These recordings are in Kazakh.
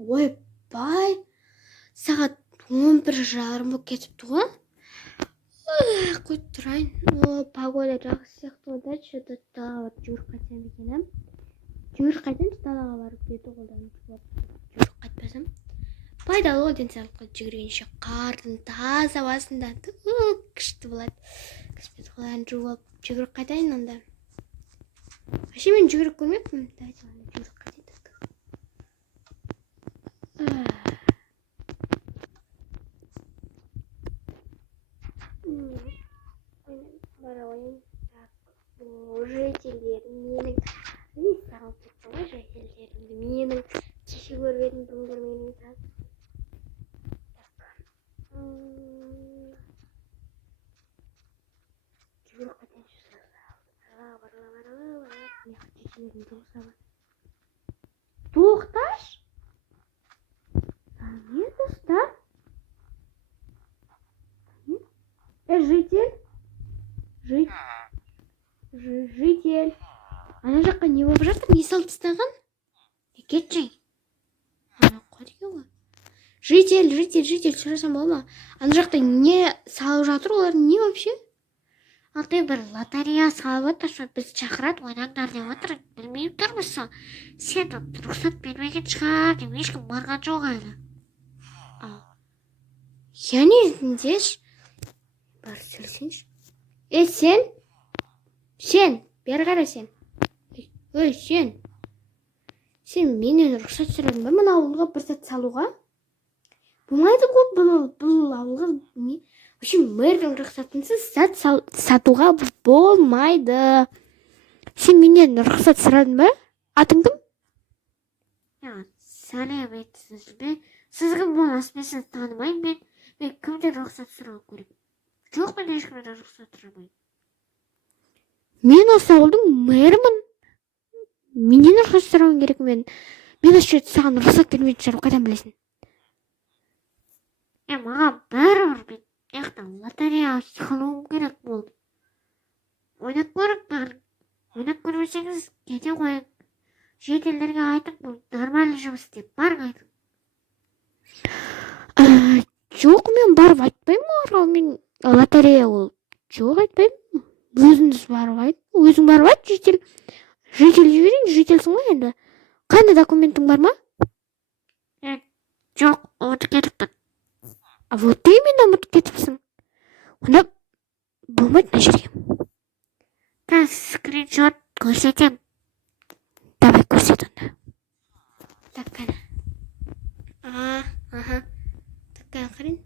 ойбай, сағат 11:30 болып кетіпті ғой. Қойып тұрайын. Погода жақсы сияқты да, что-то далаға жүгіріп қайтсам екен. Жүгіріп қайтайыншы, далаға барып беті қолдарымды жуып жүгіріп қайтпасам. Пайдалы ғой денсаулыққа жүгіргенше. Қардың таза басында күшті болады. Беті қолдарын жуып жүгіріп қайтайын онда. Вообще мен жүгіріп көрмеппін. Давайте жүгіріп қайтайық. Жителерім менің саған кеттім ғой, жителерімді менің кеше көріп едім, бүгін көрмегеннен тағы. Жүгіріп қайтайыншы. Жителерім тоқташы. Не достар? Житель. Ана жаққа не болып жатыр? Не салып тастаған? Кетші. Ана қойдың ғой. Житель, сұрасам бола ма? Ана жақта не салып жатыр? Олар не вообще? Алтай бір лотерея салып отыр, біз шақырады, ойнаңдар деп отыр. Білмейіп тұрмыз сол. Сен рұқсат бермеген шығар деп ешкім барған жоқ әлі. Я не знаю. Бар сөйлесеңші. Сен, бері қара сен. Сен менен рұқсат сұрадың ба мына ауылға бір сәт салуға? Болмайды ғой бұл ауылға. Вообще мэрдің рұқсатынсыз сәт сатуға болмайды. Сен менен рұқсат сұрадың ба? Атың кім? Сәлем етсіз бе? Сіз кім боласыз? Мен сізді танымаймын. Мен кімден рұқсат сұрау керек? Жоқ, мен ешкімден рұқсат сұрамаймын. Мен осы ауылдың мэрімін. Менен рұқсат сұрауың керек мен. Мен осы жерде саған рұқсат бермейтін шығар, қайдан білесің? Маған бәрібір мен яқта лотерея салуым керек болды. Ойнап көріп бәрін. Ойнап көрмесеңіз кете қойын. Жителерге айтып, бұл нормальный жұмыс деп барың айтып. Жоқ, мен барып айтпаймын оларға, мен лотерея ол. Жоқ, айтпаймын. Өзіңіз барып айт. Өзің барып айт, житель жіберейін, жительсің ғой енді. Қандай документің бар ма? Жоқ, ұмытып кетіппін. Вот именно ұмытып кетіпсің. Онда болмайды мына жерге. Қазір скриншот көрсетем. Давай көрсет онда. Так, қана. Так, қарайын.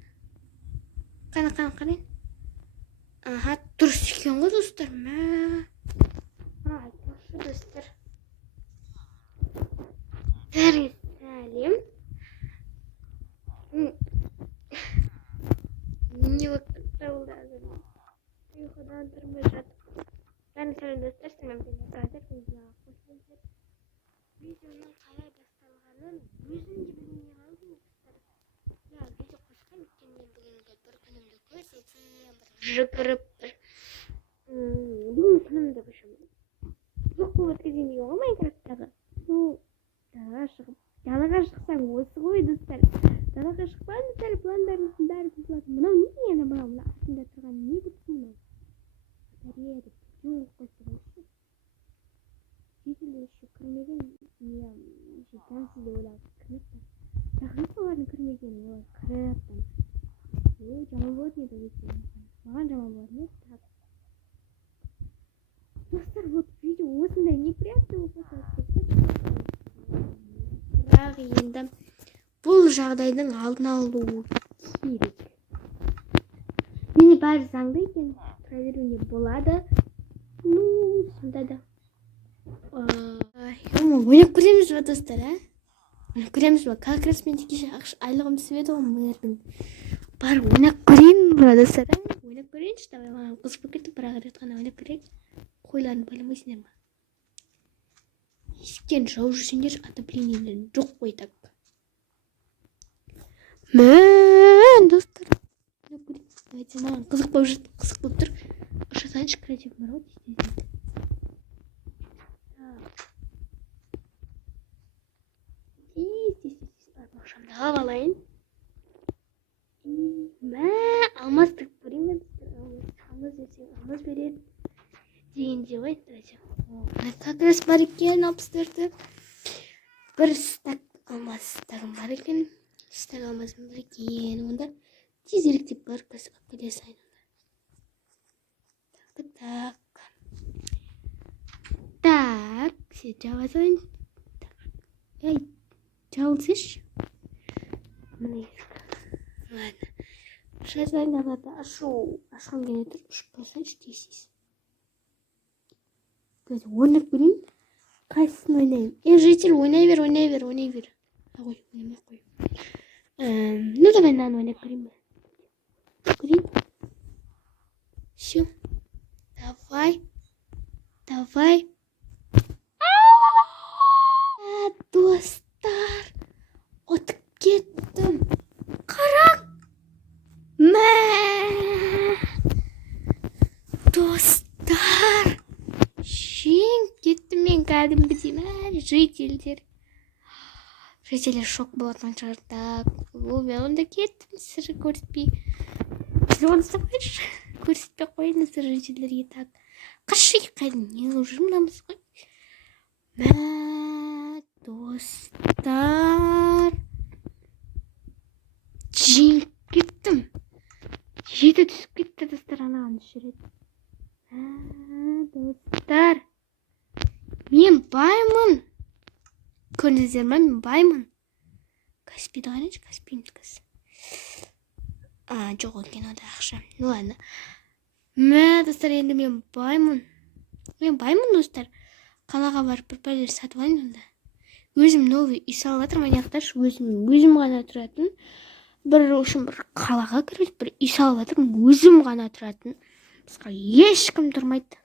Қарайын. Дұрыс екен ғой, достар. Айтыңызшы, достар. Сәлем. Не болып тұрды азыр? Ұйқыдан тұрмай жатып. Сәлем достар, сәлем қазір видеоға қосылыңыздар. Видеоның қалай басталғанын өзім де білмей қалдым, достар. Видео қосқан екен, мен бүгінгі бір күнімді көрсетейін, бір жүгіріп бір. Бүгін күнімді бұшым. Жоқ болып өткізейін деген ғой Майнкрафттағы. Далаға шықсаң осы ғой, достар. Далаға шықпаңыздар, пландарыңыздың бәрі бұзылады. Мынау не енді мына астында тұрған не бұзсын мынау? Батарея деп жоқ қойсаңызшы. Жителер еще кірмеген не жетансыз деп ойлап кірмепті. Жақын олардың кірмеген, олар кіріпті. Жаман болады еді өйткені. Маған жаман болады еді. Достар, вот видео осындай неприятный болып жатады. Бірақ енді бұл жағдайдың алдын алу керек. Мені бәрі заңды екен, проверуіне болады. Сонда да. Ойнап көреміз ба, достар, Ойнап көреміз ба? Как раз мен кеше айлығым түсіп еді ғой, мэрдің. Бар, ойнап көрейін ба, достар, Ойнап көрейінші, давай, маған қызып кетті, бірақ рет қана ойнап көрейік. Қойларын байламайсыңдар ма? Есіктен жау жүрсеңдер, отоплениеден жоқ қой так. Мен, достар. Давайте, маған қызық болып тұр. Ұшасайыншы креатив бар ғой, тағып алайын. Мә, алмаз тігіп көрейін бе? Алмаз берсең алмаз береді дегенде ғой. Как раз бар екен 64-ті. Бір стак алмастарым бар екен. Стак алмазым бар екен. Онда тезірек деп бар кәсіп келе сайын. Так, сейчас он. Эй, чалсыш? Ладно. Сейчас надо ашам генетер ұшпасайш дейсіз. Ойнап көрейін. Қайсысын ойнайын? Житель, ойнай бер. Ой, ойнамай қой. Ну, давай наны ойнап көрейін. Көрейін. Все. Давай. Достар. Отып кеттім. Қараң. Мә. Достар. Жеңіп кеттім мен кәдімгідей. Жителдер шок болатын шығар. Так, мен онда кеттім. Сыр көрсетпей. Көрсетпей қойыңыздар жителдерге. Так, қашық қайдың. Не ұжымдамыз ғой. Мә, достар. Жеңіп кеттім. Жеті түсіп кетті достар. Анаған жүреді. Достар. Мен баймын. Көрдіңіздер ма? Мен баймын. Каспиді қарайыншы, Каспинікі. Жоқ екен ода ақша. Ну ладно. Мә, достар, енді мен баймын. Достар. Қалаға барып бір пәлер сатып алайын онда. Өзім новый үй салып жатырмын, аяқтаршы өзім ғана тұратын. Бір қалаға кіріп, бір үй салып жатырмын, өзім ғана тұратын. Басқа ешкім тұрмайды.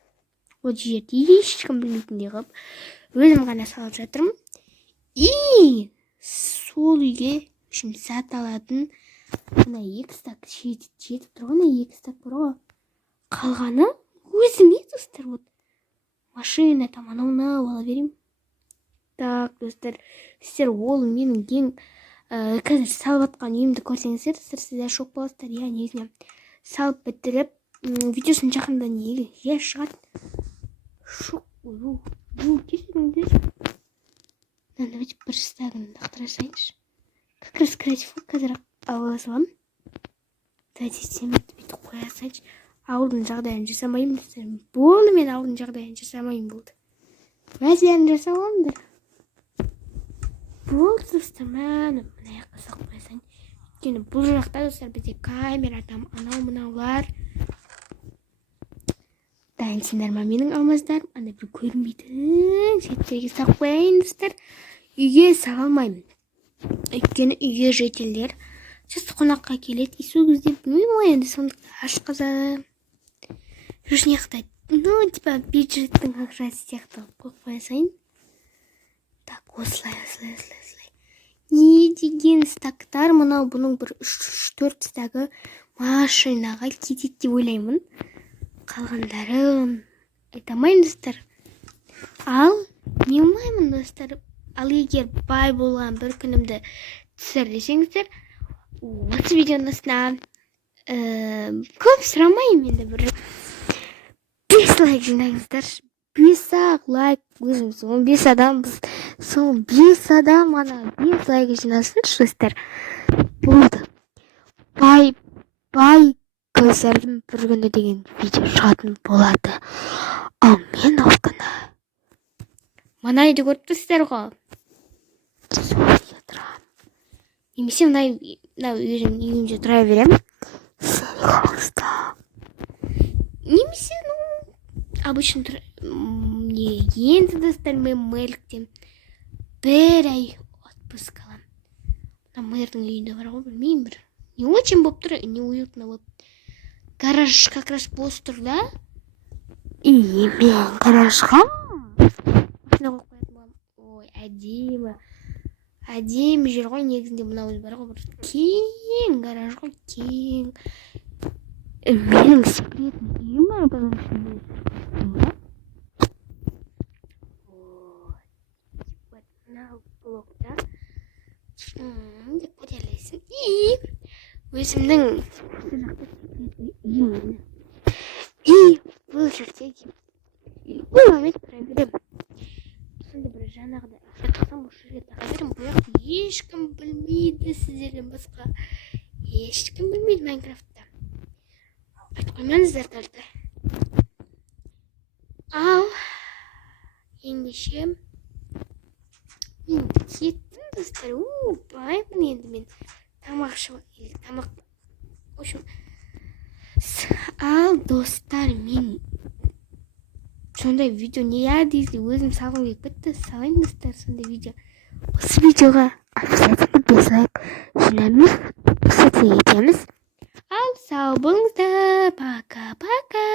Ол жерде ешкім білмейтіндей қылып, өзім ғана салып жатырмын. И сол үйге сат алатын мына 2 стак жетіп тұрған 2 стак бар ғой. Қалғаны өзіме, достар, вот машина там анау ала берейін. Так, достар, сіздер ол менің ең қазір салып атқан үйімді көрсеңіздер, сіздер шок боласыздар. Я негізінен салып бітіріп, видеосын жақында неге шығады. Шок. Кесіңіздер. Давайте бір стагын лақтырасайыншы. Как раз креативі қазір ала салам. Давайте семетті бүйтіп қоя салайыншы. Ауылдың жағдайын жасамайым. Болды, мен ауылдың жағдайын жасамайым болды. Мәзерін жасап аламдар. Болды, достар, мына жаққа салып қоя салайын. Өйткені бұл жақта, достар, бізде камера, там анау-мынаулар. Дайынсыңдар ма менің алмаздарым? Анда бір көрінбейтін шеттерге салып қояйын, достар. Үйге сала алмаймын. Өйткені үйге жителдер жасы қонаққа келеді. И сол кезде білмеймін ғой, енді сондықтан ашқаза. Жүрсін яқтайды. Ну, типа, бюджеттің ақшасы сияқты қойып қоя салайын. Так, осылай. Не деген стактар, мынау бұның бір 3-4 стагы машинаға кетеді деп ойлаймын. Қалғандарын айтамайын, достар. Ал не ойлаймын, достар. Ал егер бай болған бір күнімді түсір десеңіздер, осы видеоның астына көп сұрамаймын, енді бір 5 лайк жинаңыздар. 5 лайк, өзіміз 15 адамбыз. Сол 5 адам ана 5 лайк жинасын, достар. Болды. Бай көздердің бір күні деген видео шығатын болады. Ал мен ол күні мына үйді көріп тұрсыздар ғой. Сол үйде тұрамын. Немесе мына үйімде тұра беремін. Немесе, обычно енді достар, мен мэрліктен бір ай отпуск алам. Мэрдің үйінде бар ғой, білмеймін, бір не очень болып тұр, не уютно болып. Гараж как раз бос тұр, да? И мен гаражға машина қойып қоятын боламын. Ой, әдемі жер ғой, негізінде мынау бар ғой, бір кең гараж ғой, кең. Менің секретный үйім бар бұның ішінде. Мынау блокта есім И. Өзімнің И бұл жердегі бұл момент проверим. Сонда бір жаңағыдай ақша тақсам осы жерге таға берем. Бұл жақты ешкім білмейді сіздерден басқа. Ешкім білмейді Майнкрафтта. Айтып қоймаңыздар тәрді. Ал ендеше мен кеттім достар. Баймын енді мен тамақ в общем, ал достар мен сондай видео не дейсіз өзім салғым келіп кетті. Салайын достар сондай видео. Осы видеоға обязательно 5 лайк жинаймыз, подписаться етеміз. Ал сау болыңыздар. Пока-пока.